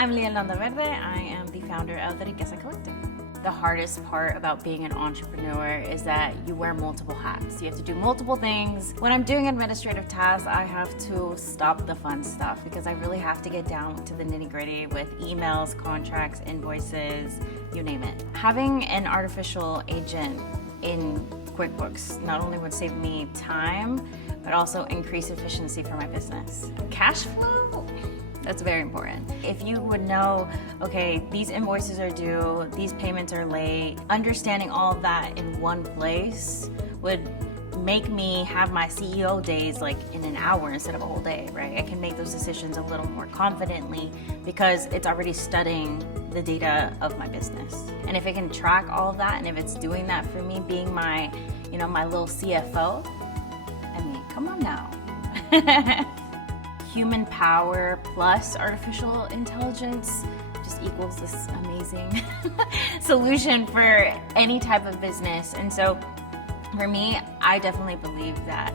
I'm Leonanda Verde. I am the founder of the Riqueza Collective. The hardest part about being an entrepreneur is that you wear multiple hats. You have to do multiple things. When I'm doing administrative tasks, I have to stop the fun stuff because I really have to get down to the nitty-gritty with emails, contracts, invoices, you name it. Having an artificial agent in QuickBooks not only would save me time, but also increase efficiency for my business. Cash flow? That's very important. If you would know, okay, these invoices are due, these payments are late, understanding all of that in one place would make me have my CEO days like in an hour instead of a whole day, right? I can make those decisions a little more confidently because it's already studying the data of my business. And if it can track all of that, and if it's doing that for me, being my, my little CFO, I mean, come on now. Human power plus artificial intelligence just equals this amazing solution for any type of business. And so for me, I definitely believe that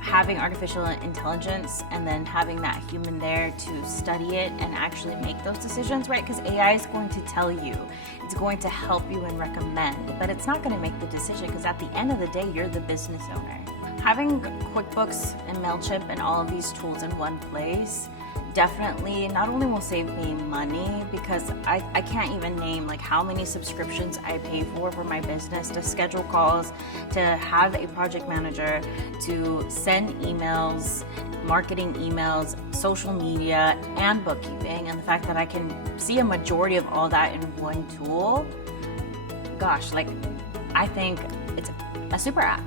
having artificial intelligence and then having that human there to study it and actually make those decisions, right? Because AI is going to tell you, it's going to help you and recommend, but it's not going to make the decision because at the end of the day, you're the business owner. Having QuickBooks and MailChimp and all of these tools in one place definitely not only will save me money because I can't even name like how many subscriptions I pay for my business, to schedule calls, to have a project manager, to send emails, marketing emails, social media, and bookkeeping. And the fact that I can see a majority of all that in one tool, gosh, like I think it's a super app.